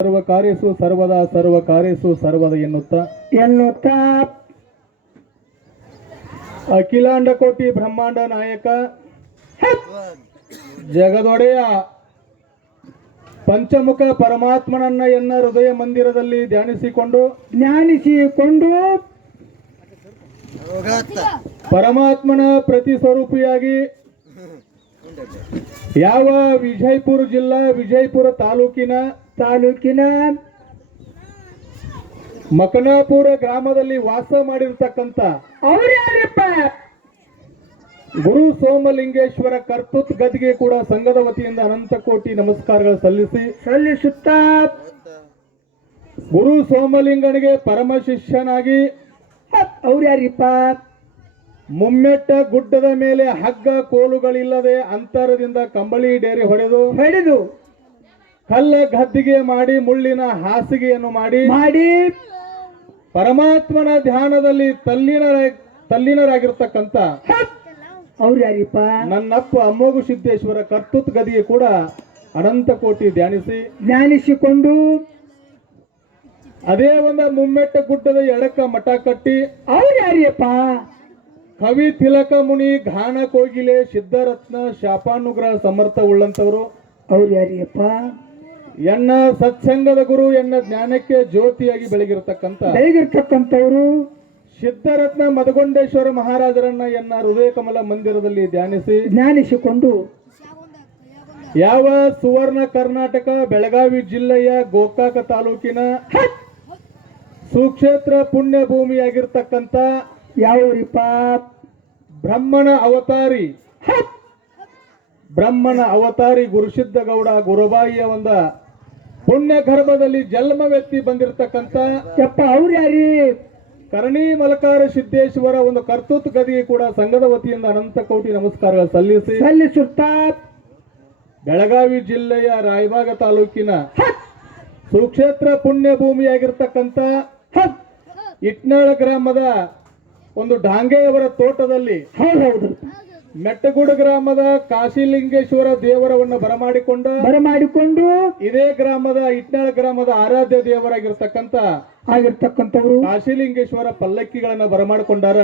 ಸರ್ವ ಕಾರ್ಯಸು ಸರ್ವದ ಸರ್ವ ಕಾರ್ಯಸು ಸರ್ವದ ಎನ್ನುತ್ತಾ ಅಖಿಲಾಂಡ ಕೋಟಿ ಬ್ರಹ್ಮಾಂಡ ನಾಯಕ ಜಗದೊಡೆಯ ಪಂಚಮುಖ ಪರಮಾತ್ಮನನ್ನ ಎನ್ನ ಹೃದಯ ಮಂದಿರದಲ್ಲಿ ಧ್ಯಾನಿಸಿಕೊಂಡು ಪರಮಾತ್ಮನ ಪ್ರತಿ ಸ್ವರೂಪಿಯಾಗಿ ಯಾವ ವಿಜಯಪುರ ಜಿಲ್ಲಾ ವಿಜಯಪುರ ತಾಲೂಕಿನ ಮಕನಾಪುರ ಗ್ರಾಮದಲ್ಲಿ ವಾಸ ಮಾಡಿರ್ತಕ್ಕಂಥ ಗುರು ಸೋಮಲಿಂಗೇಶ್ವರ ಕರ್ತೃತ್ ಗದ್ಗೆ ಕೂಡ ಸಂಘದ ವತಿಯಿಂದ ಅನಂತ ಕೋಟಿ ನಮಸ್ಕಾರಗಳು ಸಲ್ಲಿಸುತ್ತಾ ಗುರು ಸೋಮಲಿಂಗನಿಗೆ ಪರಮ ಶಿಷ್ಯನಾಗಿ ಮುಮ್ಮೆಟ್ಟ ಗುಡ್ಡದ ಮೇಲೆ ಹಗ್ಗ ಕೋಲುಗಳಿಲ್ಲದೆ ಅಂತರದಿಂದ ಕಂಬಳಿ ಡೇರಿ ಹೊಡೆದು ಕಲ್ಲ ಗದ್ದಿಗೆ ಮಾಡಿ ಮುಳ್ಳಿನ ಹಾಸಿಗೆಯನ್ನು ಮಾಡಿ ಪರಮಾತ್ಮನ ಧ್ಯಾನದಲ್ಲಿ ತಲ್ಲೀನರಾಗಿರ್ತಕ್ಕಂಥ ನನ್ನಪ್ಪ ಅಮ್ಮೋಗು ಸಿದ್ದೇಶ್ವರ ಕರ್ತೃತ್ ಗದಿಗೆ ಕೂಡ ಅನಂತ ಕೋಟಿ ಧ್ಯಾನಿಸಿಕೊಂಡು ಅದೇ ಒಂದು ಮುಮ್ಮೆಟ್ಟ ಗುಡ್ಡದ ಎಡಕ ಮಠ ಕಟ್ಟಿ ಕವಿ ತಿಲಕ ಮುನಿ ಘಾನ ಕೋಗಿಲೆ ಸಿದ್ಧರತ್ನ ಶಾಪಾನುಗ್ರಹ ಸಮರ್ಥ ಉಳ್ಳಂತವರು ಎನ್ನ ಸತ್ಸಂಗದ ಗುರು ಎನ್ನ ಜ್ಞಾನಕ್ಕೆ ಜ್ಯೋತಿಯಾಗಿ ಬೆಳಗಿರ್ತಕ್ಕಂಥವರು ಸಿದ್ಧರತ್ನ ಮದಗೊಂಡೇಶ್ವರ ಮಹಾರಾಜರನ್ನ ಎನ್ನ ಹೃದಯ ಕಮಲ ಮಂದಿರದಲ್ಲಿ ಧ್ಯಾನಿಸಿಕೊಂಡು ಯಾವ ಸುವರ್ಣ ಕರ್ನಾಟಕ ಬೆಳಗಾವಿ ಜಿಲ್ಲೆಯ ಗೋಕಾಕ ತಾಲೂಕಿನ ಸುಕ್ಷೇತ್ರ ಪುಣ್ಯ ಭೂಮಿಯಾಗಿರ್ತಕ್ಕಂಥ ಬ್ರಹ್ಮನ ಅವತಾರಿ ಗುರುಸಿದ್ಧ ಗೌಡ ಗುರುಬಾಯಿಯ ಒಂದ ಪುಣ್ಯ ಗರ್ಭದಲ್ಲಿ ಜನ್ಮವೆತ್ತಿ ಬಂದಿರತಕ್ಕಂತ ಕರ್ಣಿ ಮಲಕಾರ ಸಿದ್ದೇಶ್ವರ ಒಂದು ಕರ್ತೃತ್ ಗದಿಗೆ ಕೂಡ ಸಂಘದ ವತಿಯಿಂದ ಅನಂತ ಕೋಟಿ ನಮಸ್ಕಾರಗಳು ಸಲ್ಲಿಸುತ್ತಾ ಬೆಳಗಾವಿ ಜಿಲ್ಲೆಯ ರಾಯಬಾಗ ತಾಲೂಕಿನ ಸುಕ್ಷೇತ್ರ ಪುಣ್ಯ ಭೂಮಿಯಾಗಿರ್ತಕ್ಕಂಥ ಇಟ್ನಾಳ ಗ್ರಾಮದ ಒಂದು ಡಾಂಗೆಯವರ ತೋಟದಲ್ಲಿ ಮೆಟ್ಟಗೂಡು ಗ್ರಾಮದ ಕಾಶಿಲಿಂಗೇಶ್ವರ ದೇವರವನ್ನು ಬರಮಾಡಿಕೊಂಡು ಇದೇ ಗ್ರಾಮದ ಇಟ್ನಾಳ ಗ್ರಾಮದ ಆರಾಧ್ಯ ದೇವರಾಗಿರ್ತಕ್ಕಂಥವರು ಕಾಶಿಲಿಂಗೇಶ್ವರ ಪಲ್ಲಕ್ಕಿಗಳನ್ನ ಬರಮಾಡಿಕೊಂಡಾರ.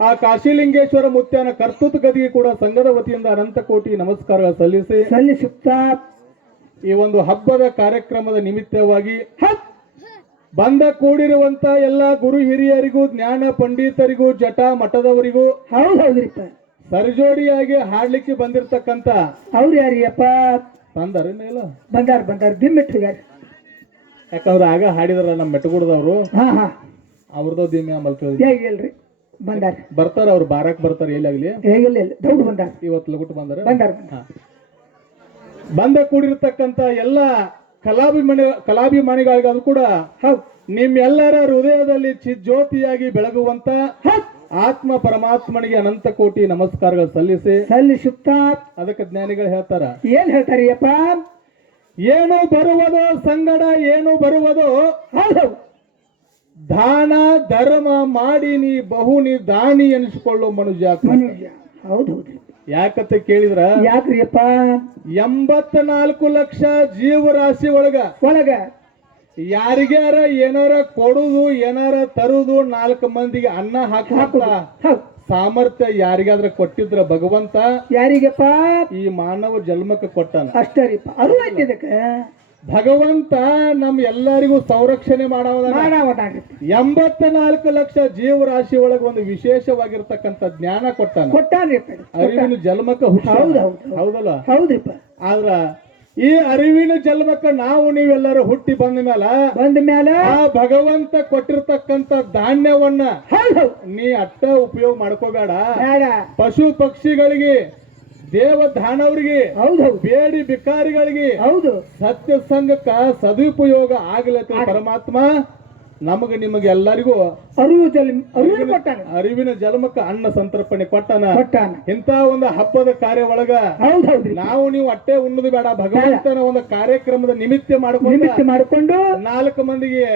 ಆ ಕಾಶಿಲಿಂಗೇಶ್ವರ ಮುತ್ಯನ ಕರ್ತೃತ್ ಗದಿಗೆ ಕೂಡ ಸಂಘದ ವತಿಯಿಂದ ಅನಂತ ಕೋಟಿ ನಮಸ್ಕಾರಗಳು ಸಲ್ಲಿಸುತ್ತಾ ಈ ಒಂದು ಹಬ್ಬದ ಕಾರ್ಯಕ್ರಮದ ನಿಮಿತ್ತವಾಗಿ ಬಂದ ಕೂಡಿರುವಂತ ಎಲ್ಲ ಗುರು ಹಿರಿಯರಿಗೂ ಜ್ಞಾನ ಪಂಡಿತರಿಗೂ ಜಟ ಮಠದವರಿಗೂ ಸರ್ಜೋಡಿಯಾಗಿ ಹಾಡ್ಲಿಕ್ಕೆ ಬಂದಿರತಕ್ಕಂತ ಬಂದಾರ ದಿಮ್ಮೆಟ್ಟಿಗಾರ ಯಾಕಂದ್ರೆ ಆಗ ಹಾಡಿದಾರ ನಮ್ಮ ಮೆಟ್ಟಗೂಡದವರು ಅವ್ರದ್ದು ದಿಮ್ಮೆ ಮಲ್ಕಲ್ರಿ ಬರ್ತಾರ ಅವ್ರು ಬಾರಕ್ ಬರ್ತಾರ ಎಲ್ಲಾಗ್ಲಿ ಇವತ್ತು ಲಗುಟ್ ಬಂದ ಕೂಡಿರ್ತಕ್ಕಂತ ಎಲ್ಲ ಕಲಾಭಿಮಾನಿಗಳಿಗಾದ್ರು ಕೂಡ ನಿಮ್ಮೆಲ್ಲರ ಹೃದಯದಲ್ಲಿ ಚಿಜ್ಯೋತಿಯಾಗಿ ಬೆಳಗುವಂತ ಆತ್ಮ ಪರಮಾತ್ಮನಿಗೆ ಅನಂತ ಕೋಟಿ ನಮಸ್ಕಾರಗಳು ಸಲ್ಲಿಸುತ್ತಾ ಅದಕ್ಕೆ ಜ್ಞಾನಿಗಳು ಹೇಳ್ತಾರ. ಏನ್ ಹೇಳ್ತಾರಿಯಪ್ಪ? ಏನು ಬರುವುದೋ ಸಂಗಡ ಏನು ಬರುವುದೋ ದಾನ ಧರ್ಮ ಮಾಡಿ ನೀ ಬಹುನಿ ದಾನಿ ಎನಿಸಿಕೊಳ್ಳೋ ಮನುಜ. ಯಾಕಂತ ಕೇಳಿದ್ರ ಯಾಕ್ರಿಯಪ್ಪ 84 ಲಕ್ಷ ಜೀವರಾಶಿ ಒಳಗ ಯಾರಿಗಾರ ಏನಾರ ಕೊಡುದು ಏನಾರ ತರುದು 4 ಮಂದಿಗೆ ಅನ್ನ ಹಾಕುವ ಸಾಮರ್ಥ್ಯ ಯಾರಿಗಾದ್ರ ಕೊಟ್ಟಿದ್ರ ಭಗವಂತ ಯಾರಿಗಪ್ಪ? ಈ ಮಾನವ ಜನ್ಮಕ್ಕೆ ಕೊಟ್ಟಾನ ಅಷ್ಟೇ. ಭಗವಂತ ನಮ್ ಎಲ್ಲರಿಗೂ ಸಂರಕ್ಷಣೆ ಮಾಡವ 84 ಲಕ್ಷ ಜೀವರಾಶಿ ಒಳಗೆ ಒಂದು ವಿಶೇಷವಾಗಿರ್ತಕ್ಕಂಥ ಜ್ಞಾನ ಕೊಟ್ಟಾನ. ಅರಿವಿನ ಜನ್ಮಕ್ಕೆ ಹೌದಲ್ಲ? ಆದ್ರ ಈ ಅರಿವಿನ ಜನ್ಮಕ್ಕೆ ನಾವು ನೀವೆಲ್ಲರೂ ಹುಟ್ಟಿ ಬಂದ ಮೇಲೆ ಆ ಭಗವಂತ ಕೊಟ್ಟಿರ್ತಕ್ಕಂಥ ಧಾನ್ಯವನ್ನ ನೀ ಅಟ್ಟ ಉಪಯೋಗ ಮಾಡ್ಕೋಬೇಡ. ಪಶು ಪಕ್ಷಿಗಳಿಗೆ ದೇವದಾನವರಿಗೆ ಬೇಡಿ ಬಿಕಾರಿಗಳಿಗೆ ಸತ್ಯ ಸಂಘಕ್ಕ ಸದುಪಯೋಗ ಆಗ್ಲತ್ತ ಪರಮಾತ್ಮ ನಮಗೆ ನಿಮಗೆ ಎಲ್ಲರಿಗೂ ಅರಿವಿನ ಜನ್ಮಕ್ಕ ಅನ್ನ ಸಂತರ್ಪಣೆ ಕೊಟ್ಟಾನ. ಇಂತ ಒಂದು ಹಬ್ಬದ ಕಾರ್ಯ ಒಳಗ ನಾವು ನೀವು ಅಟ್ಟೆ ಉಣ್ಣದು ಬೇಡ, ಭಗವಂತನ ಒಂದು ಕಾರ್ಯಕ್ರಮದ ನಿಮಿತ್ತ ಮಾಡಿಕೊಂಡು 4 ಮಂದಿಗೆ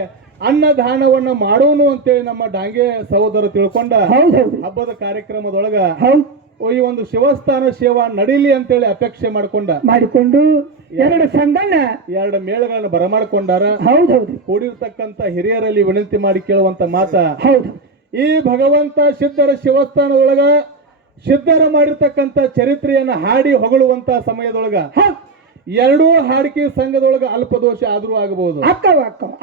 ಅನ್ನದಾನವನ್ನ ಮಾಡೋನು ಅಂತೇಳಿ ನಮ್ಮ ಡಾಂಗೆ ಸಹೋದರ ತಿಳ್ಕೊಂಡ ಹಬ್ಬದ ಕಾರ್ಯಕ್ರಮದೊಳಗ ಈ ಒಂದು ಶಿವಸ್ಥಾನ ಸೇವಾ ನಡೀಲಿ ಅಂತೇಳಿ ಅಪೇಕ್ಷೆ ಮಾಡಿಕೊಂಡು ಎರಡು ಸಂಘನ ಎರಡು ಮೇಳಗಳನ್ನು ಬರಮಾಡ್ಕೊಂಡಾರ. ಹೌದೌದು. ಕೂಡಿರ್ತಕ್ಕಂತ ಹಿರಿಯರಲ್ಲಿ ವಿನಂತಿ ಮಾಡಿ ಕೇಳುವಂತ ಮಾತ, ಹೌದು, ಈ ಭಗವಂತ ಸಿದ್ಧರ ಶಿವಸ್ಥಾನದೊಳಗ ಸಿದ್ಧರ ಮಾಡಿರ್ತಕ್ಕಂತ ಚರಿತ್ರೆಯನ್ನ ಹಾಡಿ ಹೊಗಳುವಂತ ಸಮಯದೊಳಗ ಎರಡೂ ಹಾಡಿಕೆ ಸಂಘದೊಳಗ ಅಲ್ಪ ದೋಷ ಆದ್ರೂ ಆಗಬಹುದು. ಅಕ್ಕವ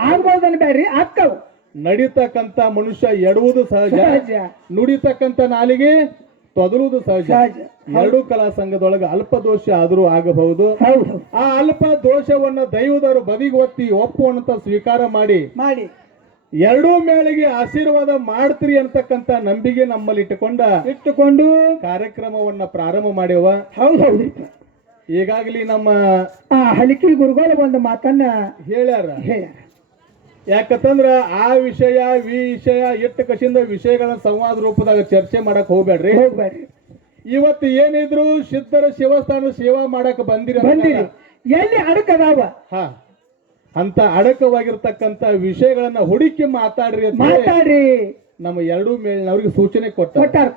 ಆಗ್ಬಹುದನ್ನ ಬ್ಯಾಡ್ರಿ, ಅಕ್ಕವು ನಡೀತಕ್ಕಂತ ಮನುಷ್ಯ ಎಡುವುದು ಸಹಜ, ನುಡಿತಕ್ಕಂತ ನಾಲಿಗೆ ತೊದಲುವುದು ಸಹಜ. ಎರಡೂ ಕಲಾ ಸಂಘದೊಳಗ ಅಲ್ಪ ದೋಷ ಆದ್ರೂ ಆಗಬಹುದು. ಆ ಅಲ್ಪ ದೋಷವನ್ನ ದೈವದವರು ಬದಿಗೆ ಒತ್ತಿ ಒಪ್ಪುವಂತ ಸ್ವೀಕಾರ ಮಾಡಿ ಎರಡೂ ಮೇಳಿಗೆ ಆಶೀರ್ವಾದ ಮಾಡ್ತೀರಿ ಅಂತಕ್ಕಂತ ನಂಬಿಕೆ ನಮ್ಮಲ್ಲಿ ಇಟ್ಟುಕೊಂಡು ಕಾರ್ಯಕ್ರಮವನ್ನ ಪ್ರಾರಂಭ ಮಾಡ್ಯವ. ಹೌದೌದು. ಈಗಾಗಲೇ ನಮ್ಮ ಹಲಿಕಿ ಗುರುಗಳು ಒಂದು ಮಾತನ್ನ ಹೇಳ್ಯಾರ. ಯಾಕಂತಂದ್ರ ಆ ವಿಷಯ ಇಟ್ಟ ಕಸಿಂದ ವಿಷಯಗಳನ್ನ ಸಂವಾದ ರೂಪದಾಗ ಚರ್ಚೆ ಮಾಡಕ್ ಹೋಗ್ಬೇಡ್ರಿ. ಇವತ್ತು ಏನಿದ್ರು ಸಿದ್ಧರ ಶಿವಸ್ಥಾನ ಸೇವಾ ಮಾಡಕ್ ಬಂದಿರಿ ಎಲ್ಲಿ ಅಡಕದಾವ ಅಂತ ಅಡಕವಾಗಿರ್ತಕ್ಕಂತ ವಿಷಯಗಳನ್ನ ಹುಡುಕಿ ಮಾತಾಡ್ರಿ ನಮ್ಮ ಎರಡೂ ಮೇಲಿನವ್ರಿಗೆ ಸೂಚನೆ ಕೊಟ್ಟಾರ.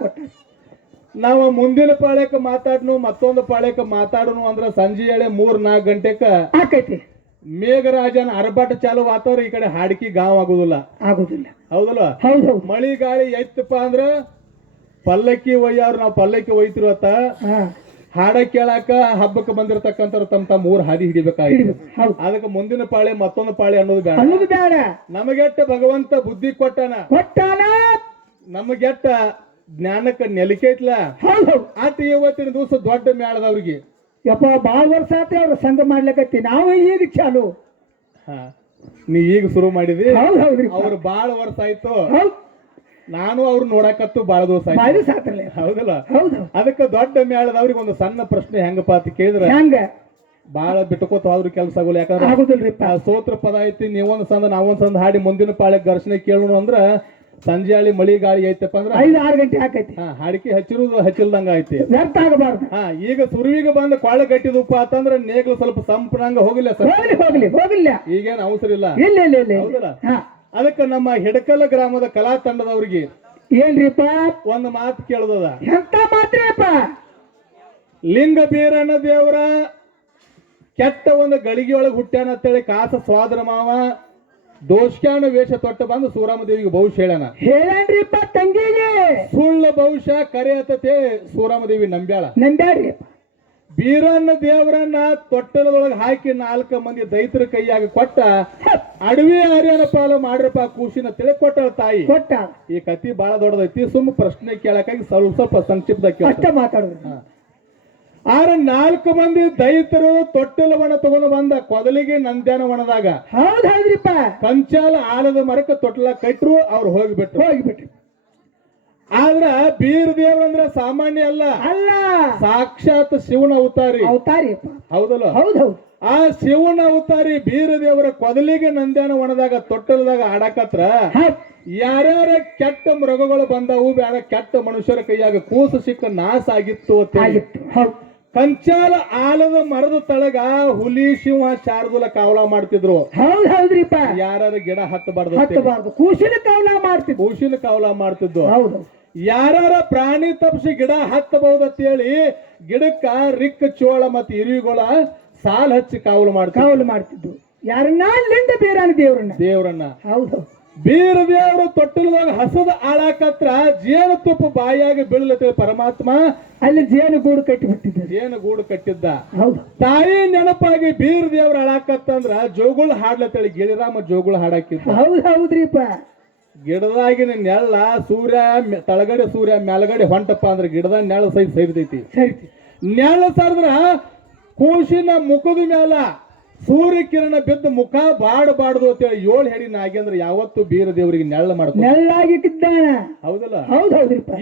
ನಾವು ಮುಂದಿನ ಪಾಳ್ಯಕ್ಕೆ ಮಾತಾಡ್ನು, ಮತ್ತೊಂದು ಪಾಳ್ಯಕ್ಕೆ ಮಾತಾಡನು ಅಂದ್ರ ಸಂಜೆ 3-4 ಗಂಟೆಕ ಆಕೈತಿ. ಮೇಘರಾಜನ ಅರಬಾಟ ಚಾಲು ಆತವ್ರ ಈ ಕಡೆ ಹಾಡ್ಕಿ ಗಾಂವ್ ಆಗುದಿಲ್ಲ. ಹೌದಲ್ಲ? ಮಳಿ ಗಾಳಿ ಐತಪ್ಪ ಅಂದ್ರ ಪಲ್ಲಕ್ಕಿ ಒಯ್ಯಾರು, ನಾವು ಪಲ್ಲಕ್ಕಿ ಒಯ್ತಿರುವತ್ತ ಹಾಡ ಕೇಳಾಕ ಹಬ್ಬಕ್ಕೆ ಬಂದಿರತಕ್ಕಂಥವ್ರು ತಮ್ಮ ಊರ್ ಹಾದಿ ಹಿಡಿಬೇಕಾಗಿತ್ತು. ಅದಕ್ಕೆ ಮುಂದಿನ ಪಾಳೆ ಮತ್ತೊಂದು ಪಾಳೆ ಅನ್ನೋದು ಬೇಡ. ನಮಗೆಟ್ಟ ಭಗವಂತ ಬುದ್ಧಿ ಕೊಟ್ಟಾನ, ನಮಗೆಟ್ಟ ಜ್ಞಾನಕ್ಕ ನೆಲಿಕೆ ಐತ್ಲ ಆತ ಇವತ್ತಿನ ದಿವಸ ದೊಡ್ಡ ಮೇಳದವ್ರಿಗೆ ಯಪ್ಪ ಬಾಳ ವರ್ಷ ಆತ ಅವ್ರ ಸಂಘ ಮಾಡ್ಲಿಕ್ಕತ್ತಿ. ನಾವು ಈಗ ಚಾಲು, ನೀ ಈಗ ಶುರು ಮಾಡಿದಿ. ಅವ್ರು ಬಾಳ ವರ್ಷ ಆಯ್ತು. ನಾನು ಅವ್ರು ನೋಡಕತ್ತು ಬಾಳ ದಿವಸ ಆಯ್ತು. ಹೌದಲ್ಲ? ಅದಕ್ಕೆ ದೊಡ್ಡ ಮೇಳದವ್ರಿಗೆ ಒಂದು ಸಣ್ಣ ಪ್ರಶ್ನೆ ಹೆಂಗಪ್ಪ ಅಂತ ಕೇಳಿದ್ರೆ ಬಾಳ ಬಿಟ್ಕೋತ ಹೋದ್ರು ಕೆಲಸ ಆಗೋಲ್ಲ. ಯಾಕಂದ್ರೆ ಸೋತ್ರ ಪದ ಐತಿ, ನೀವೊಂದ್ ಸಂದ ನಾವೊಂದ್ ಸಂದ ಹಾಡಿ ಮುಂದಿನ ಪಾಳೆ ಘರ್ಷಣೆ ಕೇಳೋಣ ಅಂದ್ರ ಸಂಜೆ ಮಳಿ ಗಾಳಿ ಐತಪ್ಪ ಅಂದ್ರೆ 5-6 ಗಂಟೆ ಆಕೈತಿ. ಹಾಡಿಕೆ ಹಚ್ಚಿಲ್ದಂಗ ಐತಿ. ಈಗ ಸುರುವಿಗೆ ಬಂದ ಕೊಳ್ಳ ಗಟ್ಟಿದಪ್ಪ ಅಂತಂದ್ರ ನೇಗ್ಲು ಸ್ವಲ್ಪ ಸಂಪನಂಗ ಹೋಗಿಲ್ಲ ಈಗೇನ್ ಅವಸರ ಇಲ್ಲ. ಹೌದಲ್ಲ? ಅದಕ್ಕೆ ನಮ್ಮ ಹಿಡಕಲ ಗ್ರಾಮದ ಕಲಾ ತಂಡದವ್ರಿಗೆ ಏನ್ರಿಪ್ಪ ಒಂದು ಮಾತು ಕೇಳುದದ. ಎಂತ ಮಾತ್ರಿಪ್ಪ? ಲಿಂಗ ಬೀರಣ್ಣ ದೇವರ ಕೆಟ್ಟ ಒಂದು ಗಳಿಗೆ ಒಳಗೆ ಹುಟ್ಟ್ಯಾನ ಅಂತೇಳಿ ಕಾಸ ಸ್ವಾದರ ಮಾವ ದೋಷ್ಕ್ಯಾಣ ವೇಷ ತೊಟ್ಟ ಬಂದು ಸೂರಾಮದೇವಿಗೆ ಭವಿಷ್ಯ ಹೇಳನ್ರಿಪ್ಪ. ತಂಗಿಗೆ ಸುಳ್ಳು ಭವಿಷ್ಯ ಕರೆ ಅತತೆ ಸೂರಾಮದೇವಿ ನಂಬ್ಯಾಳ್ರಿ. ಬೀರಣ್ಣ ದೇವರನ್ನ ತೊಟ್ಟಲದೊಳಗೆ ಹಾಕಿ 4 ಮಂದಿ ದೈತರ ಕೈಯಾಗ ಕೊಟ್ಟ ಅಡವಿ ಹರಿಯನ ಪಾಲು ಮಾಡ್ರಪ್ಪ ಕೂಸಿನ ತಿಳಿ ಕೊಟ್ಟಾಳ ತಾಯಿ. ಈ ಕತಿ ಬಹಳ ದೊಡ್ಡದೈತಿ. ಸುಮ್ಮ ಪ್ರಶ್ನೆ ಕೇಳಕ್ಕಾಗಿ ಸ್ವಲ್ಪ ಸಂಕ್ಷಿಪ್ತ ಮಾತಾಡೋದು. 4 ಮಂದಿ ದೈತರು ತೊಟ್ಟಲವನ ತಗೊಂಡು ಬಂದ ಕೊದಲಿಗೆ ನಂದ್ಯಾನವನದಾಗ ಕಂಚಾಲ ಆಲದ ಮರಕ ತೊಟ್ಟಲ ಕಟ್ರು. ಅವ್ರು ಹೋಗಿಬಿಟ್ರು. ಆದ್ರ ಬೀರ ದೇವ್ರಂದ್ರ ಸಾಮಾನ್ಯ ಅಲ್ಲ, ಸಾಕ್ಷಾತ್ ಶಿವನ ಅವತಾರಿ. ಹೌದಲ್ಲ? ಆ ಶಿವನ ಅವತಾರಿ ಬೀರ ದೇವರ ಕೊದಲಿಗೆ ನಂದ್ಯಾನವನದಾಗ ತೊಟ್ಟಲದಾಗ ಆಡಕತ್ರ ಯಾರ್ಯಾರ ಕೆಟ್ಟ ಮೃಗಗಳು ಬಂದವು, ಬೇಡ ಕೆಟ್ಟ ಮನುಷ್ಯರ ಕೈಯಾಗ ಕೂಸು ಸಿಕ್ಕ ನಾಶ ಆಗಿತ್ತು ಅಂತ ಕಂಚಾಲ ಆಲದ ಮರದ ತಳಗ ಹುಲಿ ಶಿವ ಶಾರದುಲ ಕಾವಲ ಮಾಡ್ತಿದ್ರು. ಯಾರ ಗಿಡ ಹತ್ತಬಾರ್ದು ಕೂಸಿನ ಕಾವಲ ಮಾಡ್ತಿದ್ದು. ಯಾರ ಪ್ರಾಣಿ ತಪ್ಪಿಸಿ ಗಿಡ ಹತ್ತಬಹುದತ್ ಹೇಳಿ ಗಿಡಕ್ಕ ರಿಕ್ಕ ಚೋಳ ಮತ್ತ ಹಿರಿಗಳ ಸಾಲ ಹಚ್ಚಿ ಕಾವಲು ಮಾಡ್ತಿದ್ದು. ಯಾರನ್ನ? ಲಿಂಗ ಬೀರಣ್ಣ ದೇವ್ರನ್ನ. ಬೀರ ದೇವರು ತೊಟ್ಟಲದಾಗ ಹಸದ ಆಳಾಕತ್ರ ಜೇನು ತುಪ್ಪ ಬಾಯಾಗಿ ಬೀಳಲತ್ತ ಪರಮಾತ್ಮ ಅಲ್ಲಿ ಜೇನು ಗೂಡು ಕಟ್ಟಿದ್ದ. ತಾಯಿ ನೆನಪಾಗಿ ಬೀರ ದೇವ್ರ ಆಳಾಕತ್ತಂದ್ರ ಜೋಗುಳ ಹಾಡ್ಲತ್ತೇಳಿ ಗಿಳಿರಾಮ ಜೋಗುಳ ಹಾಡಾಕಿದ್ದ. ಹೌದ್ರಿಪ್ಪ. ಗಿಡದಾಗಿನ ನೆಳ್ಳ ಸೂರ್ಯ ತಳಗಡೆ ಸೂರ್ಯ ಮೇಲ್ಗಡೆ ಹೊಂಟಪ್ಪ ಅಂದ್ರ ಗಿಡದ ನೆಳ್ಳ ಸೈರ್ತೈತಿ. ನೆಳ್ಳ ಸರ್ದ್ರ ಕೂಸಿನ ಮುಖದ ಮ್ಯಾಲ ಸೂರ್ಯ ಕಿರಣ ಬಿದ್ದು ಮುಖ ಬಾಡಬಾರ್ದು ಅಂತೇಳಿ 7 ಹೆಡಿ ನಾಗೇಂದ್ರ ಯಾವತ್ತು ಬೀರ ದೇವರಿಗೆ ನೆಳ್ಳಾಗಿದ್ದಾನ. ಹೌದಲ್ಲ?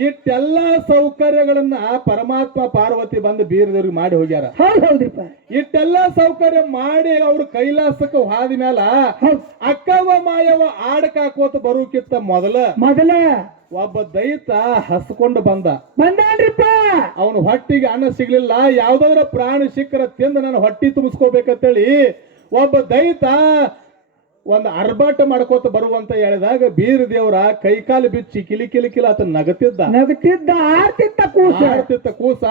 ಇಟ್ಟೆಲ್ಲಾ ಸೌಕರ್ಯಗಳನ್ನ ಪರಮಾತ್ಮ ಪಾರ್ವತಿ ಬಂದು ಬೀರ ದೇವ್ರಿಗೆ ಮಾಡಿ ಹೋಗ್ಯಾರ. ಇಟ್ಟೆಲ್ಲಾ ಸೌಕರ್ಯ ಮಾಡಿ ಅವ್ರು ಕೈಲಾಸಕ್ಕೆ ಹಾದ ಮ್ಯಾಲ ಅಕ್ಕವ ಮಾಯವ ಆಡಕ ಹಾಕೋತ ಬರೋಕಿತ್ತ ಮೊದಲ ಒಬ್ಬ ದೈತ ಹಸ್ಕೊಂಡು ಬಂದಾನ್ರಿಪ್ಪ. ಅವನು ಹೊಟ್ಟಿಗೆ ಅನ್ನ ಸಿಗ್ಲಿಲ್ಲ, ಯಾವ್ದಾದ್ರ ಪ್ರಾಣಿ ಸಿಕ್ಕರ ತಿಂದು ನಾನು ಹೊಟ್ಟಿ ತುಂಬಿಸ್ಕೋಬೇಕಂತೇಳಿ ಒಬ್ಬ ದೈತ ಒಂದ್ ಅರ್ಬಾಟ ಮಾಡ್ಕೋತ ಬರುವಂತ ಹೇಳಿದಾಗ ಬೀರ ದೇವ್ರ ಕೈಕಾಲು ಬಿಚ್ಚಿ ಕಿಲಿ ಕಿಲಿ ಕಿಲ ಆತ ನಗತಿದ್ದ ಆರ್ತಿತ್ತ ಕೂಸ ಆಡ್ತಿತ್ತ ಕೂಸ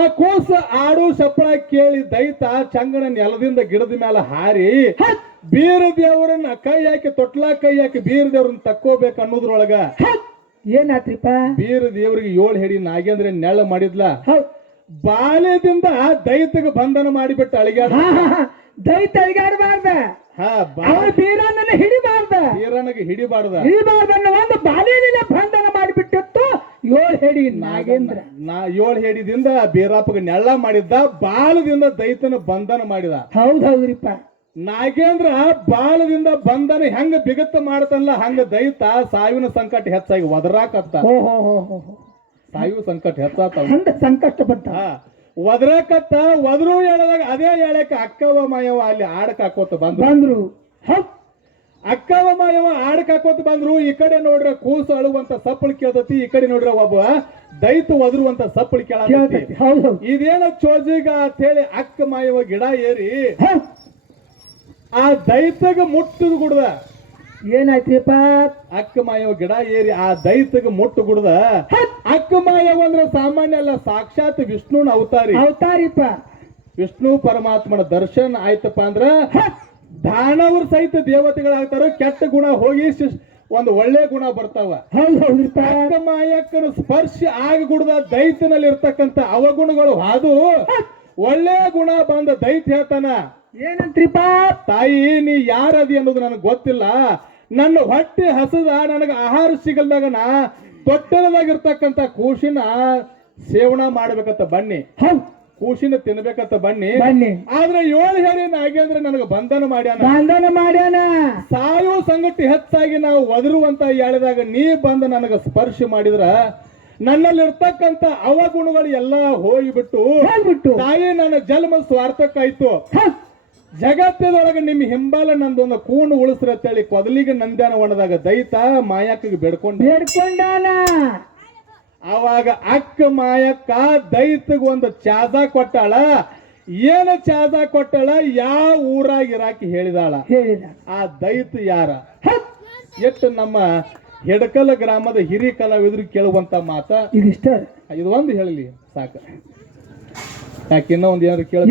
ಆ ಕೂಸ ಆಡು ಸಪ್ಪಳ ಕೇಳಿ ದೈತ ಚಂಗನ ನೆಲದಿಂದ ಗಿಡದ ಮೇಲೆ ಹಾರಿ ಬೀರ ದೇವರನ್ನ ಕೈ ಹಾಕಿ ತೊಟ್ಲಾ ಕೈ ಹಾಕಿ ಬೀರ ದೇವ್ರನ್ನ ತಕ್ಕೋಬೇಕು ಅನ್ನೋದ್ರೊಳಗ ಏನಾತ್ರಿಪ್ಪ ಬೀರ ದೇವ್ರಿಗೆ 7 ಹೆಡಿ ನಾಗೇಂದ್ರ ನೆಳ ಮಾಡಿದ್ಲ ಬಾಲ್ಯದಿಂದ ದೈತಗ ಬಂಧನ ಮಾಡಿಬಿಟ್ಟು ಅಳಿಗಾಡ ದೈತ ಅಳಿಗಾಡಬಾರ್ದ ಬೀರನ್ನ ಹಿಡಿಬಾರ್ದ ಅನ್ನೋ ಒಂದು ಬಾಲ್ಯದಿಂದ ಬಂಧನ ಮಾಡಿಬಿಟ್ಟಿತ್ತು 7 ಹೆಡಿ ನಾಗೇಂದ್ರ 7 ಹೆಡಿದಿಂದ ಬೀರಪ್ಪಗ ನೆಳ್ಳ ಮಾಡಿದ್ದ ಬಾಲದಿಂದ ದೈತನ ಬಂಧನ ಮಾಡಿದ ಹೌದ್ರಿಪ್ಪ ನಾಗೇಂದ್ರ ಬಾಲದಿಂದ ಬಂಧನ ಹೆಂಗ ಬಿಗತ್ತ ಮಾಡ್ತಾನಲ್ಲ ಹಂಗ ದೈತ ಸಾವಿನ ಸಂಕಟ ಹೆಚ್ಚಾಗಿ ಒದರಾಕತ್ತ ಸಾಯು ಸಂಕಟ ಹೆಚ್ಚಾತ ಸಂಕಷ್ಟ ಬಂತ ಒದರಾಕತ್ತ ಒದರು ಹೇಳದಾಗ ಅದೇ ಹೇಳಕ ಅಕ್ಕವ ಮಾಯವ ಅಲ್ಲಿ ಆಡಕ್ ಹಾಕೋತ ಬಂದ್ರು ಅಕ್ಕವ ಮಾಯವ ಆಡಕ್ ಹಾಕೋತ ಬಂದ್ರು ಈ ಕಡೆ ನೋಡ್ರ ಕೂಸು ಅಳುವಂತ ಸಪ್ಪಳ ಕೇಳ್ತತಿ ಈ ಕಡೆ ನೋಡ್ರ ಒಬ್ಬ ದೈತ ಒದರುವಂತ ಸಪ್ಪಳ ಕೇಳತೈತಿ ಇದೇನ ಚೋಜಿಗ ಅಂತ ಹೇಳಿ ಅಕ್ಕ ಮಾಯವ ಗಿಡ ಏರಿ ಆ ದೈತಗ ಮುಟ್ಟದ ಗುಡ್ದ ಏನಾಯ್ತಿಪ್ಪ ಅಕ್ಕ ಮಾಯವ ಗಿಡ ಏರಿ ಆ ದೈತಗ ಮುಟ್ಟು ಗುಡ್ದ ಅಕ್ಕ ಮಾಯವ ಅಂದ್ರೆ ಸಾಮಾನ್ಯ ಅಲ್ಲ ಸಾಕ್ಷಾತ್ ವಿಷ್ಣುನ ಅವತಾರಿಪ್ಪ ವಿಷ್ಣು ಪರಮಾತ್ಮನ ದರ್ಶನ ಆಯ್ತಪ್ಪ ಅಂದ್ರ ದಾನವರು ಸಹಿತ ದೇವತೆಗಳಾಗ್ತಾರ ಕೆಟ್ಟ ಗುಣ ಹೋಗಿ ಒಂದು ಒಳ್ಳೆ ಗುಣ ಬರ್ತಾವ ಅಕ್ಕ ಮಾಯಕ್ಕನ ಸ್ಪರ್ಶ ಆಗಿ ಗುಡ್ದ ದೈತನಲ್ಲಿ ಇರ್ತಕ್ಕಂಥ ಅವಗುಣಗಳು ಹಾದು ಒಳ್ಳೆ ಗುಣ ಬಂದ ದೈತ ಹೇಳ್ತಾನ ಏನಂತ್ರಿಪ್ಪ ತಾಯಿ ನೀ ಯಾರದಿ ಅನ್ನೋದು ನನಗೆ ಗೊತ್ತಿಲ್ಲ ನನ್ನ ಹೊಟ್ಟೆ ಹಸದ ನನಗೆ ಆಹಾರ ಸಿಗಲ್ದಾಗ ನಾ ತೊಟ್ಟಲದಾಗಿರ್ತಕ್ಕಂಥ ಕೂಸಿನ ಸೇವನ ಮಾಡ್ಬೇಕಂತ ಬನ್ನಿ ಕೂಸಿನ ತಿನ್ಬೇಕಂತ ಬನ್ನಿ ಆದ್ರೆ 7 ಹೆಡಿ ನಾಗೇಂದ್ರ ನನಗೆ ಬಂಧನ ಮಾಡ್ಯಾನ ಸಾಯೋ ಸಂಗತಿ ಹೆಚ್ಚಾಗಿ ನಾವು ಒದರುವಂತ ಹೇಳಿದಾಗ ನೀ ಬಂದು ನನಗೆ ಸ್ಪರ್ಶ ಮಾಡಿದ್ರ ನನ್ನಲ್ಲಿರ್ತಕ್ಕಂಥ ಅವಗುಣಗಳು ಎಲ್ಲ ಹೋಗಿಬಿಟ್ಟು ತಾಯಿ ನನ್ನ ಜನ್ಮ ಸ್ವಾರ್ಥಕ್ಕಾಯ್ತು ಜಗತ್ತದೊಳಗೆ ನಿಮ್ಮ ಹಿಂಬಾಲ ನಂದೊಂದು ಕೂಣು ಉಳಿಸ್ರತ್ತೇಳಿ ಕೊದಲಿಗೆ ನಂದ್ಯಾನ ಒಣದಾಗ ದೈತ ಮಾಯಕ್ಕಗೆ ಬೇಡ್ಕೊಂಡಾನ ಅವಾಗ ಅಕ್ಕ ಮಾಯಕ್ಕ ದೈತಗ ಒಂದು ಚಾದ ಕೊಟ್ಟಾಳ ಏನ ಚಾದ ಕೊಟ್ಟಾಳ ಯಾವ ಊರಾಗ ಇರಾಕಿ ಹೇಳಿದಾಳ ಆ ದೈತ ಯಾರ ಎಷ್ಟು ನಮ್ಮ ಹೆಡಕಲ ಗ್ರಾಮದ ಹಿರಿ ಕಲಾವಿದ್ರು ಕೇಳುವಂತ ಮಾತ ಇದಿಷ್ಟ ಇದು ಒಂದು ಹೇಳಲಿ ಸಾಕ ಯಾಕೆ ಇನ್ನೂ ಒಂದು ಏನಾದ್ರು ಕೇಳ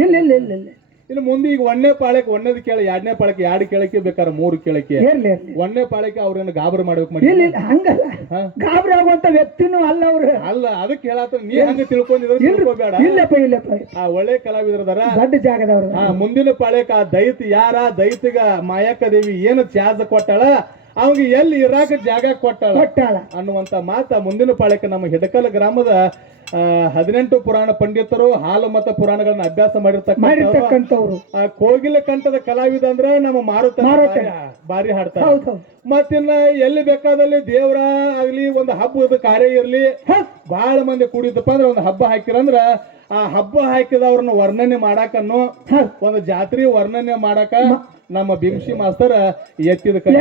ಇನ್ನು ಮುಂದೆ ಈಗ 1ನೇ ಪಾಳಕ್ಕೆ 1ನೇದು ಕೇಳ 2ನೇ ಪಾಳಕ್ಕೆ 2 ಕೇಳಕ್ಕೆ ಬೇಕಾದ್ರೆ 3 ಕೇಳಕ್ಕೆ 1ನೇ ಪಾಳಕ್ಕೆ ಅವ್ರೇನು ಗಾಬರಿ ಮಾಡ್ಬೇಕು ಹಂಗಲ್ಲ ಗಾಬರಿ ಆಗುವಂತ ವ್ಯಕ್ತಿನೂ ಅಲ್ಲ ಅವ್ರು ಅಲ್ಲ ಅದಕ್ಕೆ ಹೇಳತ್ತ ನೀ ಹಂಗ ತಿಳ್ಕೊಂಡಿದ್ರೆ ತಿಳ್ಕೋಬೇಡ ಆ ಒಳ್ಳೆ ಕಲಾವಿದರದಾರ ದೊಡ್ಡ ಜಾಗದವ್ರು ಮುಂದಿನ ಪಾಳಕ್ಕೆ ಆ ದೈತ ಯಾರ ದೈತಿಗ ಮಾಯಕ್ಕ ದೇವಿ ಏನು ಚಾರ್ಜ್ ಕೊಟ್ಟಾಳ ಅವಂಗ ಎಲ್ಲಿ ಇರಾಕ ಜಾಗ ಕೊಟ್ಟಾಳ ಅನ್ನುವಂತ ಮಾತ ಮುಂದಿನ ಪಾಳಕ್ಕೆ ನಮ್ಮ ಹೆಡಕಲ ಗ್ರಾಮದ 18 ಪುರಾಣ ಪಂಡಿತರು ಹಾಲು ಮತ ಪುರಾಣಗಳನ್ನ ಅಭ್ಯಾಸ ಮಾಡಿರ್ತಕ್ಕಂಥವ್ರು ಕೋಗಿಲ ಕಂಠದ ಕಲಾವಿದ ಅಂದ್ರ ನಮ್ಮ ಮಾರುತ ಬಾರಿ ಹಾಡ್ತಾರೆ ಮತ್ತಿನ್ನ ಎಲ್ಲಿ ಬೇಕಾದಲ್ಲಿ ದೇವರ ಆಗ್ಲಿ ಒಂದು ಹಬ್ಬದ ಕಾರ್ಯ ಇರ್ಲಿ ಬಹಳ ಮಂದಿ ಕೂಡಿದಪ್ಪ ಅಂದ್ರೆ ಒಂದು ಹಬ್ಬ ಹಾಕಿರಂದ್ರ ಆ ಹಬ್ಬ ಹಾಕಿದವ್ರನ್ನ ವರ್ಣನೆ ಮಾಡಾಕನ್ನು ಒಂದು ಜಾತ್ರೆ ವರ್ಣನೆ ಮಾಡಾಕ ನಮ್ಮ ಬಿಂಸಿ ಮಾಸ್ತರ್ ಎತ್ತಿದ ಕೈ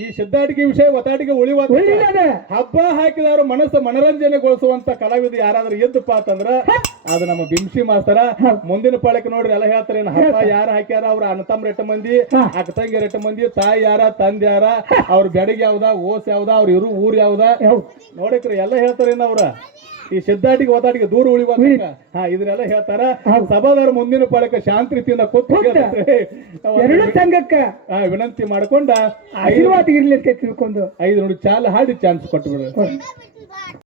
ಈ ಸಿದ್ಧಾಟಿಕೆ ವಿಷಯ ಒತ್ತಾಟಿಗೆ ಉಳಿವ ಹಬ್ಬ ಹಾಕಿದವರು ಮನಸ್ಸು ಮನರಂಜನೆಗೊಳಿಸುವಂತ ಕಲಾವಿದ ಯಾರಾದ್ರೂ ಎದ್ದಪ್ಪ ಅಂತಂದ್ರ ಅದು ನಮ್ಮ ಬಿಂಸಿ ಮಾಸ್ತರ ಮುಂದಿನ ಪಾಳಕ್ಕೆ ನೋಡ್ರಿ ಎಲ್ಲ ಹೇಳ್ತಾರೆ ಹಬ್ಬ ಯಾರು ಹಾಕ್ಯಾರ ಅವ್ರ ಅಣ್ಣ ತಮ್ಮ 8 ಮಂದಿ ಅಕ್ಕ ತಂಗಿ 8 ಮಂದಿ ತಾಯಿ ಯಾರ ತಂದೆ ಯಾರ ಅವ್ರ ಬೆಡಗ್ ಯಾವ್ದ ಓಸ್ ಯಾವ್ದ ಅವ್ರ ಇರು ಊರ್ ಯಾವ್ದ ನೋಡಕ್ರಿ ಎಲ್ಲ ಹೇಳ್ತಾರೆ ಅವ್ರ ಈ ಸಿದ್ಧಾಟಿಗೆ ಓದಾಟಿಗೆ ದೂರ ಉಳಿಯುವಾಗ ಇದನ್ನೆಲ್ಲ ಹೇಳ್ತಾರ ಸಭಾದಾರ ಮುಂದಿನ ಪಾಳಕ್ಕೆ ಶಾಂತಿ ರೀತಿಯಿಂದ ಕೂತು ಸಂಘಕ್ಕ ವಿನಂತಿ ಮಾಡ್ಕೊಂಡ ಆಶೀರ್ವಾದ ಇರ್ಲಿಕ್ಕೆ ತಿಳ್ಕೊಂಡು 5 ನುಡಿ ಚಾಲ ಹಾಡಿ ಚಾನ್ಸ್ ಕೊಟ್ಟು ಬಿಡ್ರಿ.